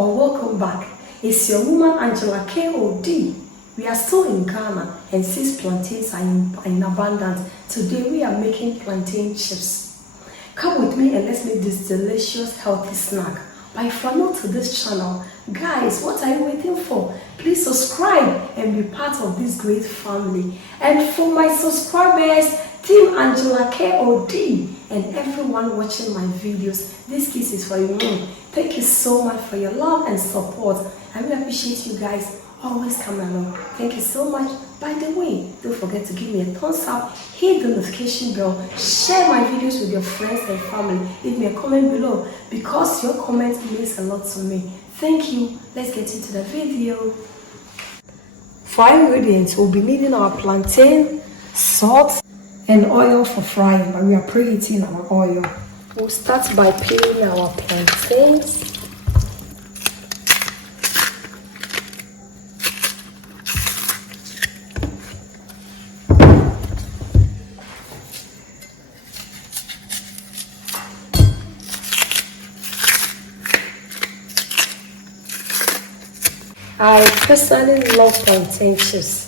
or welcome back. It's your woman Angela KOD. We are still in Ghana and since plantains are in abundance, today we are making plantain chips. Come with me and let's make this delicious healthy snack. But if you're new to this channel, guys, what are you waiting for? Please subscribe and be part of this great family. And for my subscribers, Team Angela KOD, and everyone watching my videos, this kiss is for you. Thank you so much for your love and support. I really appreciate you guys always coming along. Thank you so much. By the way, don't forget to give me a thumbs up, hit the notification bell, share my videos with your friends and family, leave me a comment below because your comment means a lot to me. Thank you. Let's get into the video. For our ingredients, we'll be needing our plantain, salt, and oil for frying, but we are preheating our oil. We'll start by peeling our plantains. I personally love plantain chips.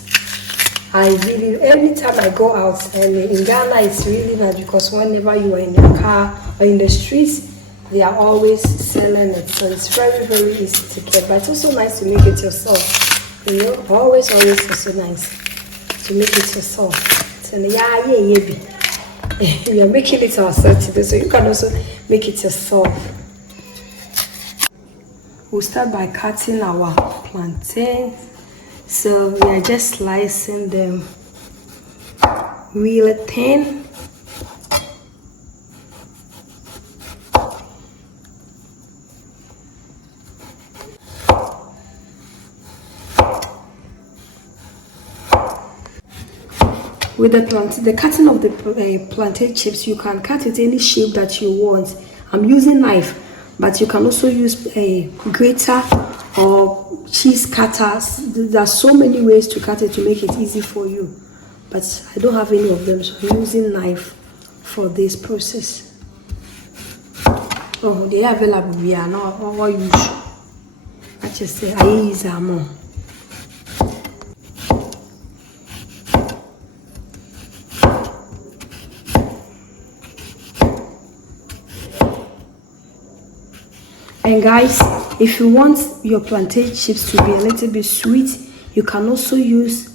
Anytime I go out, and in Ghana it's really nice because whenever you are in your car or in the streets, they are always selling it. So it's very, very easy to get. But it's also nice to make it yourself. You know, always also nice to make it yourself. So we are making it ourselves today, so you can also make it yourself. We'll start by cutting our plantains. So we are just slicing them really thin. With the cutting of the plantain chips, you can cut it any shape that you want. I'm using knife, but you can also use a grater or cheese cutters. There are so many ways to cut it to make it easy for you, but I don't have any of them, so I'm using knife for this process. Oh, they are available. We are not all usual. I just say I use more. And guys, if you want your plantain chips to be a little bit sweet, you can also use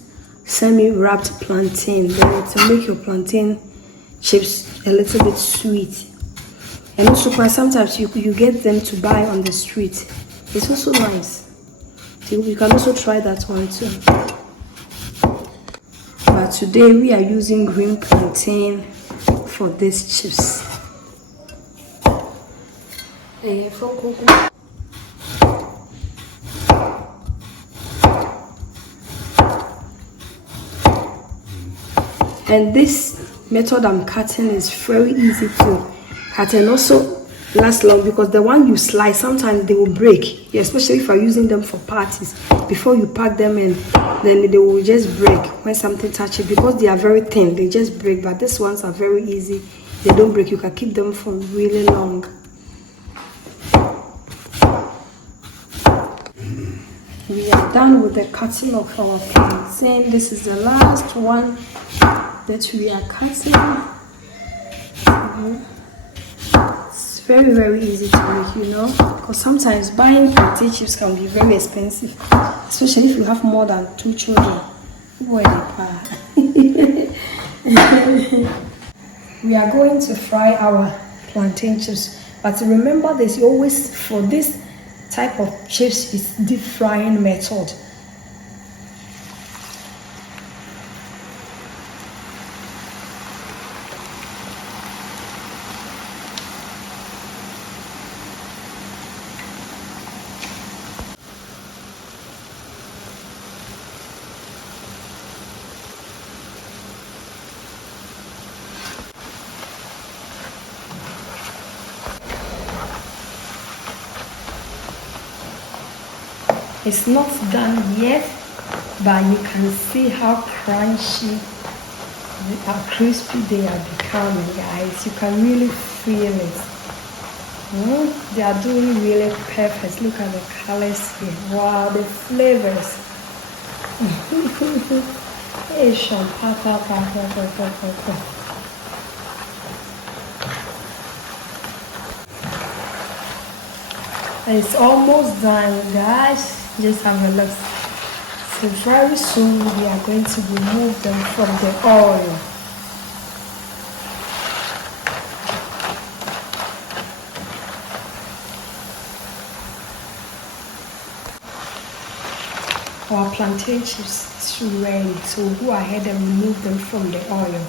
semi-wrapped plantain to make your plantain chips a little bit sweet. And also sometimes you get them to buy on the street. It's also nice. So you can also try that one too. But today we are using green plantain for these chips. And this method I'm cutting is very easy to cut and also last long because the one you slice, sometimes they will break, especially if you're using them for parties. Before you pack them in, then they will just break when something touches it because they are very thin, they just break. But these ones are very easy, they don't break, you can keep them for really long. We are done with the cutting of our plantain. This is the last one that we are cutting. It's very, very easy to make, you know, because sometimes buying plantain chips can be very expensive, especially if you have more than 2 children. We are going to fry our plantain chips, but remember this, always for this type of chips is deep frying method. It's not done yet, but you can see how crunchy, how crispy they are becoming, guys. You can really feel it. They are doing really perfect. Look at the colors here. Wow, the flavors. Asian papa. It's almost done, guys. Just have a look. So very soon we are going to remove them from the oil. Our plantain chips is ready, so we'll go ahead and remove them from the oil.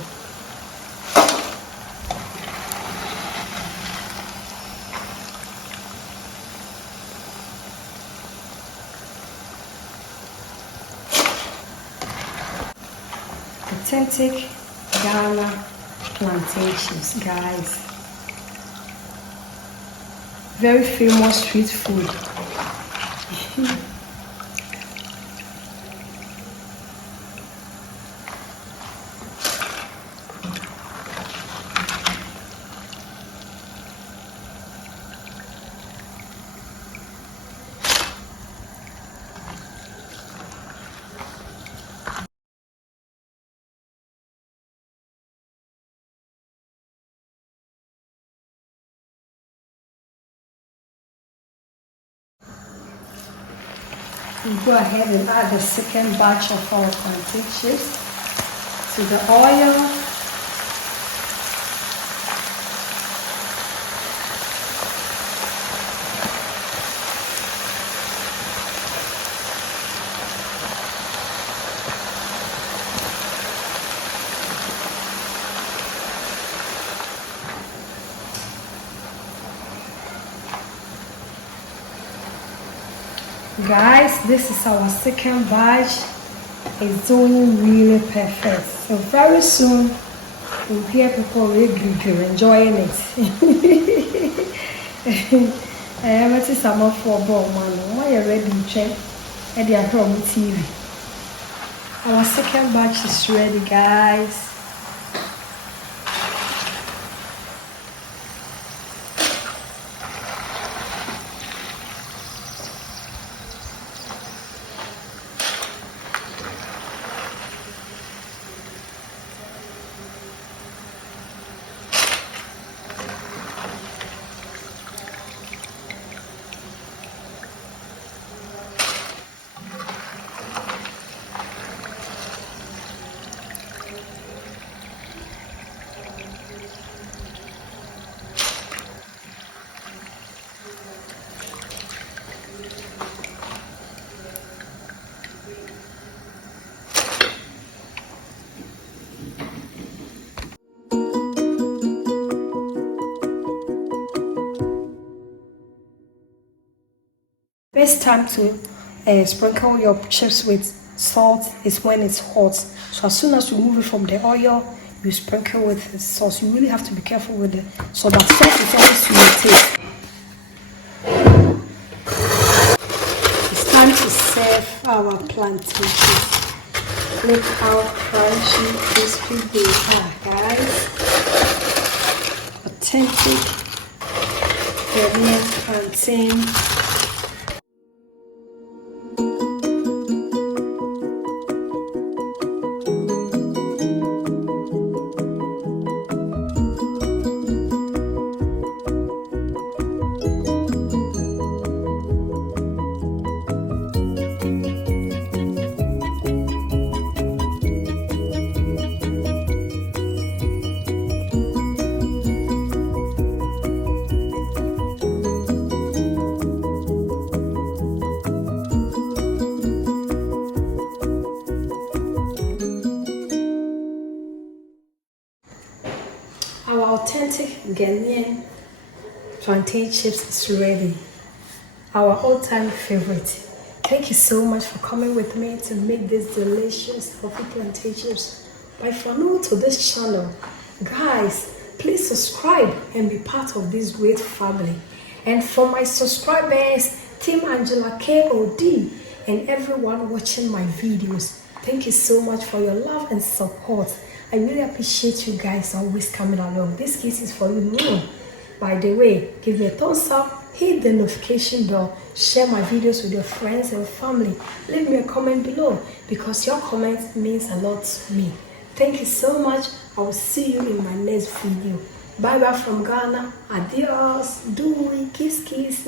Authentic Ghana plantain chips, guys. Very famous street food. We go ahead and add the second batch of our plantain chips to the oil. Guys, this is our second batch. It's doing really perfect. So very soon we'll hear people really enjoying it. I'm at some for ball man. Why are ready to check at the home TV? Our second batch is ready, guys. Best time to sprinkle your chips with salt is when it's hot. So as soon as you remove it from the oil, you sprinkle with the sauce. You really have to be careful with it. So that sauce is always to your taste. It's time to serve our plantain chips. Look how crunchy, crispy they are, guys. Authentic Ghanaian plantain. Our authentic Ghanaian plantain chips is ready. Our all-time favorite. Thank you so much for coming with me to make this delicious healthy plantain chips. But if you're new to this channel, guys, please subscribe and be part of this great family. And for my subscribers, Team Angela KOD, and everyone watching my videos, thank you so much for your love and support. I really appreciate you guys always coming along. This case is for you. By the way, give me a thumbs up, hit the notification bell, share my videos with your friends and family. Leave me a comment below because your comment means a lot to me. Thank you so much. I will see you in my next video. Bye bye from Ghana. Adios. Do kiss kiss.